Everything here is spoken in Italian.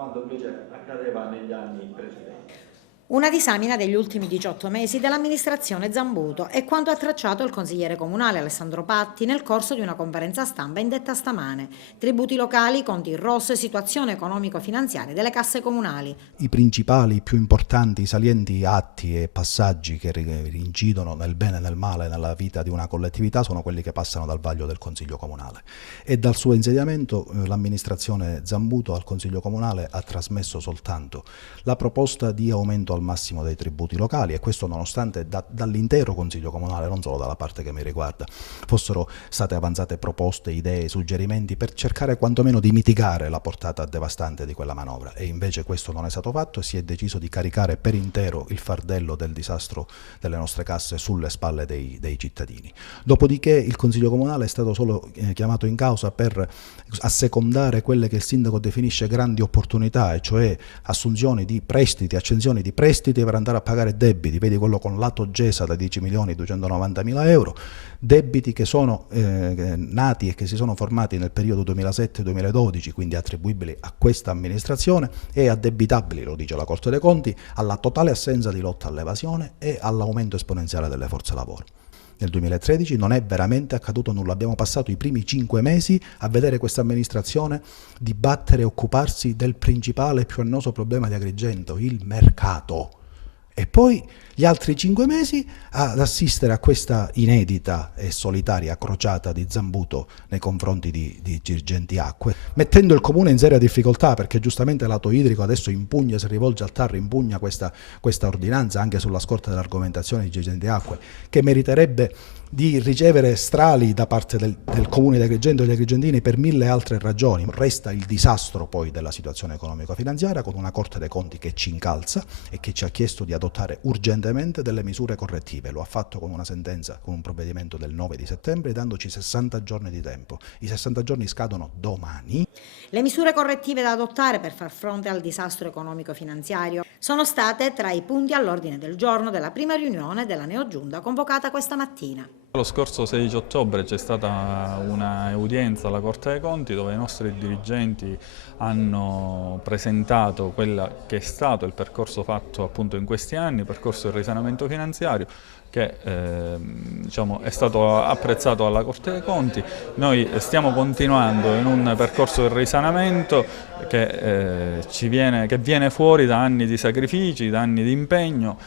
quanto invece accadeva negli anni precedenti. Una disamina degli ultimi 18 mesi dell'amministrazione Zambuto e quanto ha tracciato il consigliere comunale Alessandro Patti nel corso di una conferenza stampa indetta stamane. Tributi locali, conti in rosso e situazione economico-finanziaria delle casse comunali. I principali, più importanti, salienti atti e passaggi che incidono nel bene e nel male nella vita di una collettività sono quelli che passano dal vaglio del Consiglio Comunale. E dal suo insediamento l'amministrazione Zambuto al Consiglio Comunale ha trasmesso soltanto la proposta di aumento al massimo dei tributi locali, e questo nonostante dall'intero Consiglio Comunale, non solo dalla parte che mi riguarda, fossero state avanzate proposte, idee, suggerimenti per cercare quantomeno di mitigare la portata devastante di quella manovra, e invece questo non è stato fatto e si è deciso di caricare per intero il fardello del disastro delle nostre casse sulle spalle dei cittadini. Dopodiché il Consiglio Comunale è stato solo chiamato in causa per assecondare quelle che il sindaco definisce grandi opportunità, e cioè assunzioni di prestiti, accensioni di prestiti per andare a pagare debiti, vedi quello con lato Gesa da 10.290.000 euro, debiti che sono nati e che si sono formati nel periodo 2007-2012, quindi attribuibili a questa amministrazione e addebitabili, lo dice la Corte dei Conti, alla totale assenza di lotta all'evasione e all'aumento esponenziale delle forze lavoro. Nel 2013 non è veramente accaduto nulla, abbiamo passato i primi 5 mesi a vedere questa amministrazione dibattere e occuparsi del principale e più annoso problema di Agrigento, il mercato. E poi gli altri 5 mesi ad assistere a questa inedita e solitaria crociata di Zambuto nei confronti di Girgenti Acque, mettendo il comune in seria difficoltà, perché giustamente l'Ato Idrico adesso impugna, si rivolge al TAR, impugna questa ordinanza anche sulla scorta dell'argomentazione di Girgenti Acque, che meriterebbe di ricevere strali da parte del comune di Agrigento e degli agrigentini per 1000 altre ragioni. Resta il disastro poi della situazione economico-finanziaria, con una Corte dei Conti che ci incalza e che ci ha chiesto di adottare urgentemente delle misure correttive. Lo ha fatto con una sentenza, con un provvedimento del 9 di settembre, dandoci 60 giorni di tempo. I 60 giorni scadono domani. Le misure correttive da adottare per far fronte al disastro economico-finanziario sono state tra i punti all'ordine del giorno della prima riunione della neogiunta convocata questa mattina. Lo scorso 16 ottobre c'è stata una udienza alla Corte dei Conti dove i nostri dirigenti hanno presentato quello che è stato il percorso fatto appunto in questi anni, il percorso del risanamento finanziario, che diciamo, è stato apprezzato dalla Corte dei Conti. Noi stiamo continuando in un percorso del risanamento che viene fuori da anni di sacrifici, da anni di impegno.